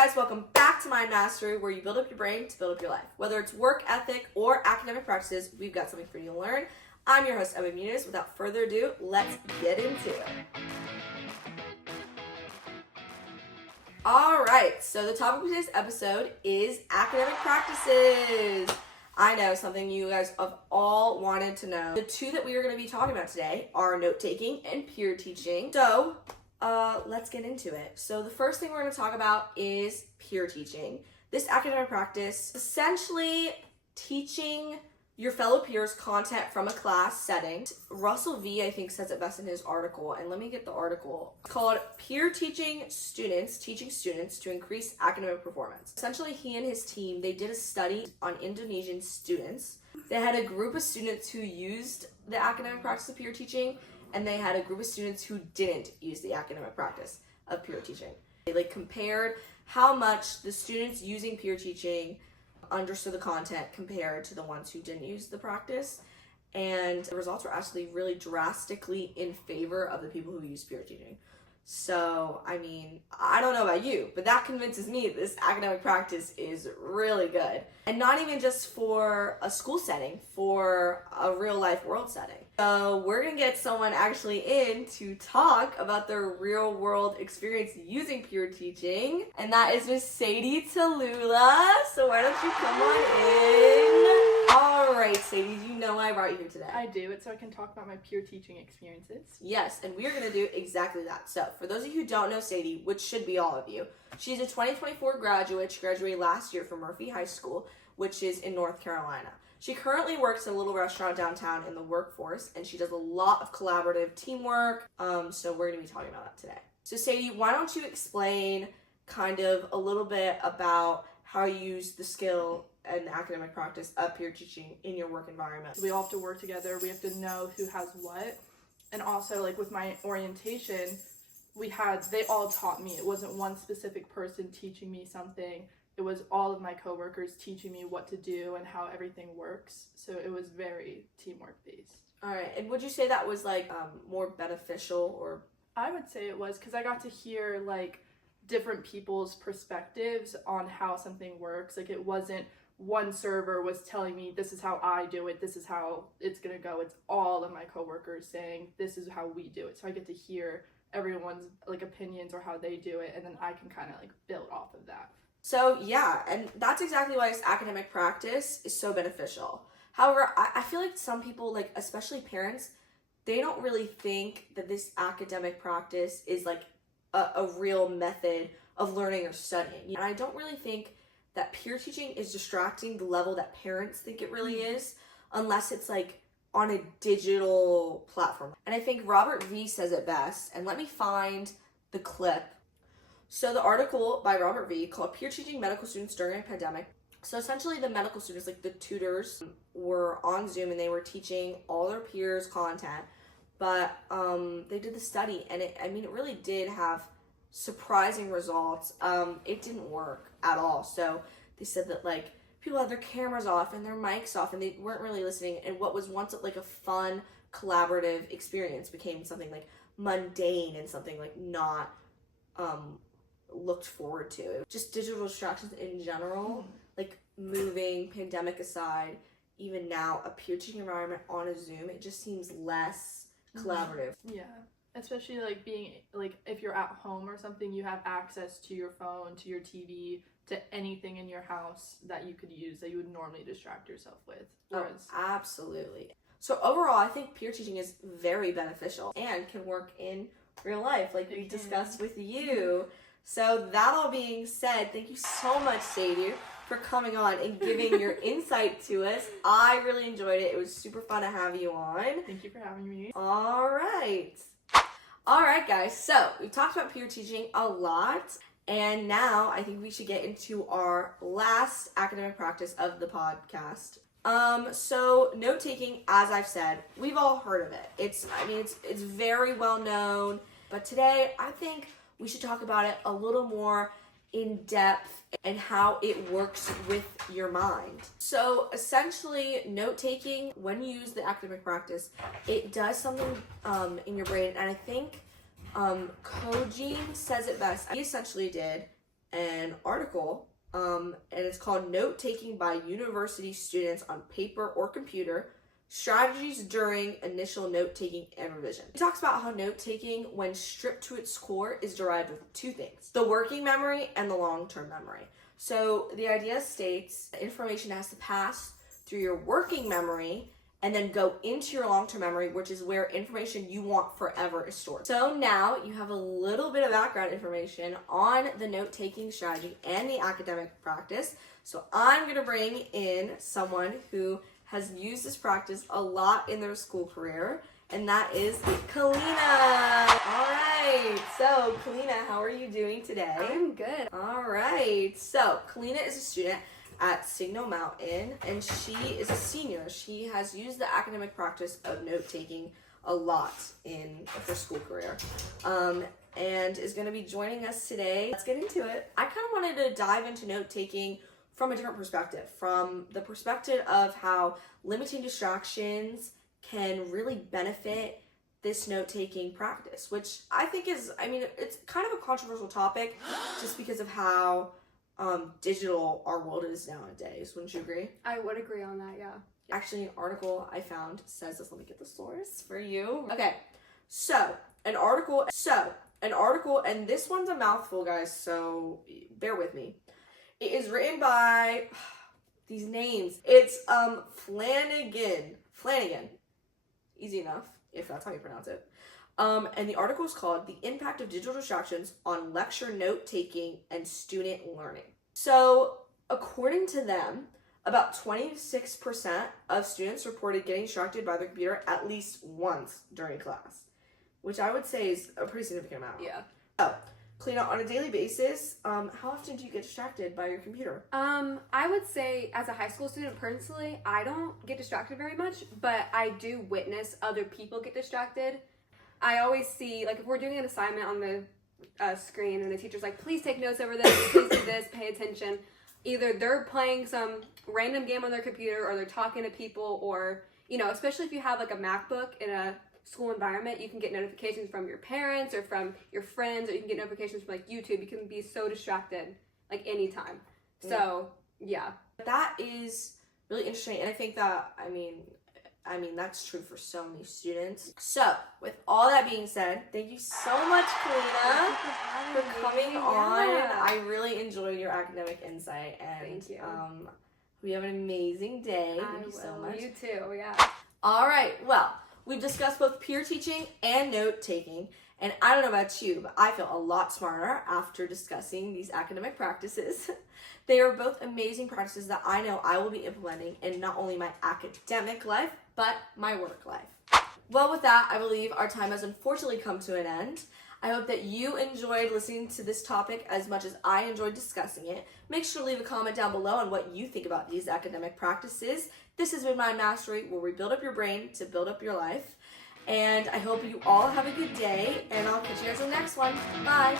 guys, welcome back to Mind Mastery, where you build up your brain to build up your life. Whether it's work ethic or academic practices, we've got something for you to learn. I'm your host, Emma Muniz. Without further ado, let's get into it. Alright, so the topic of today's episode is academic practices. I know, something you guys have all wanted to know. The two that we are going to be talking about today are note-taking and peer teaching. So, let's get into it. So the first thing we're going to talk about is peer teaching. This academic practice, essentially teaching your fellow peers content from a class setting. Russell V, I think, says it best in his article, and let me get the article. It's called Peer Teaching Students to Increase Academic Performance. Essentially, he and his team, they did a study on Indonesian students. They had a group of students who used the academic practice of peer teaching, and they had a group of students who didn't use the academic practice of peer teaching. They compared how much the students using peer teaching understood the content compared to the ones who didn't use the practice, and the results were actually really drastically in favor of the people who use peer teaching. So, I mean, I don't know about you, but that convinces me that this academic practice is really good. And not even just for a school setting, for a real life world setting. So we're gonna get someone actually in to talk about their real world experience using peer teaching, and that is Miss Sadie Tallulah. So why don't you come on in? All right, Sadie, you know I brought you here today. I do, it's so I can talk about my peer teaching experiences. Yes, and we are going to do exactly that. So, for those of you who don't know Sadie, which should be all of you, she's a 2024 graduate. She graduated last year from Murphy High School, which is in North Carolina. She currently works at a little restaurant downtown in the workforce, and she does a lot of collaborative teamwork. So we're going to be talking about that today. So, Sadie, why don't you explain kind of a little bit about how you use the skill and academic practice of peer teaching in your work environment? We all have to work together. We have to know who has what. And also, with my orientation, they all taught me. It wasn't one specific person teaching me something. It was all of my coworkers teaching me what to do and how everything works. So it was very teamwork based. All right. And would you say that was more beneficial, or? I would say it was, because I got to hear different people's perspectives on how something works. It wasn't one server was telling me this is how I do it, this is how it's gonna go. It's all of my coworkers saying this is how we do it. So I get to hear everyone's opinions or how they do it, and then I can kind of build off of that. So yeah, and that's exactly why this academic practice is so beneficial. However, I feel like some people, especially parents, they don't really think that this academic practice is a real method of learning or studying. And I don't really think that peer teaching is distracting the level that parents think it really is, unless it's on a digital platform. And I think Robert V says it best, and let me find the clip. So the article by Robert V called Peer Teaching Medical Students During a Pandemic. So essentially the medical students, the tutors, were on Zoom and they were teaching all their peers content, but they did the study, and it really did have surprising results. It didn't work at all. So they said that people had their cameras off and their mics off, and they weren't really listening, and what was once a fun collaborative experience became something mundane and something not looked forward to. Just digital distractions in general, moving, pandemic aside, even now a peer teaching environment on a Zoom, it just seems less collaborative. Yeah. Especially being if you're at home or something, you have access to your phone, to your TV, to anything in your house that you could use that you would normally distract yourself with. Whereas... Oh, absolutely. So overall, I think peer teaching is very beneficial and can work in real life, we discussed with you. So that all being said, thank you so much, Sadie, for coming on and giving your insight to us. I really enjoyed it. It was super fun to have you on. Thank you for having me. All right, guys. So we talked about peer teaching a lot, and now I think we should get into our last academic practice of the podcast. So note-taking, as I've said, we've all heard of it. It's very well known, but today I think we should talk about it a little more in depth and how it works with your mind. So essentially, note-taking, when you use the academic practice, it does something in your brain, and I think Koji says it best. He essentially did an article, and it's called Note Taking by University Students on Paper or Computer, Strategies During Initial Note Taking and Revision. It talks about how note taking, when stripped to its core, is derived with two things: the working memory and the long-term memory. So the idea states that information has to pass through your working memory and then go into your long-term memory, which is where information you want forever is stored. So now you have a little bit of background information on the note-taking strategy and the academic practice. So I'm gonna bring in someone who has used this practice a lot in their school career, and that is Kalina. All right, so Kalina, how are you doing today? I'm good. All right, so Kalina is a student at Signal Mountain, and she is a senior. She has used the academic practice of note-taking a lot in her school career, and is going to be joining us today. Let's get into it. I kind of wanted to dive into note-taking from a different perspective, from the perspective of how limiting distractions can really benefit this note-taking practice, which I think is, it's kind of a controversial topic just because of how digital our world is nowadays. Wouldn't you agree? I would agree on that, yeah. Actually, an article I found says this. Let me get the source for you. Okay, so an article, and this one's a mouthful, guys, so bear with me. It is written by these names. It's Flanagan. Easy enough, if that's how you pronounce it. And the article is called The Impact of Digital Distractions on Lecture Note-Taking and Student Learning. So, according to them, about 26% of students reported getting distracted by their computer at least once during class, which I would say is a pretty significant amount. Yeah. So, Kalina, on a daily basis, how often do you get distracted by your computer? I would say as a high school student, personally, I don't get distracted very much, but I do witness other people get distracted. I always see, like, if we're doing an assignment on the screen and the teacher's like, please take notes over this, please do this, pay attention. Either they're playing some random game on their computer or they're talking to people, or, especially if you have like a MacBook in a school environment, you can get notifications from your parents or from your friends, or you can get notifications from like YouTube. You can be so distracted like anytime. Yeah. So, yeah. That is really interesting, and I think that, that's true for so many students. So, with all that being said, thank you so much, Kalina, for coming on. I really enjoyed your academic insight, and thank you. We have an amazing day. Thank you so much. You too, yeah. All right, well, we've discussed both peer teaching and note-taking, and I don't know about you, but I feel a lot smarter after discussing these academic practices. They are both amazing practices that I know I will be implementing in not only my academic life, but my work life. Well, with that, I believe our time has unfortunately come to an end. I hope that you enjoyed listening to this topic as much as I enjoyed discussing it. Make sure to leave a comment down below on what you think about these academic practices. This has been Mind Mastery, where we build up your brain to build up your life. And I hope you all have a good day, and I'll catch you guys in the next one. Bye!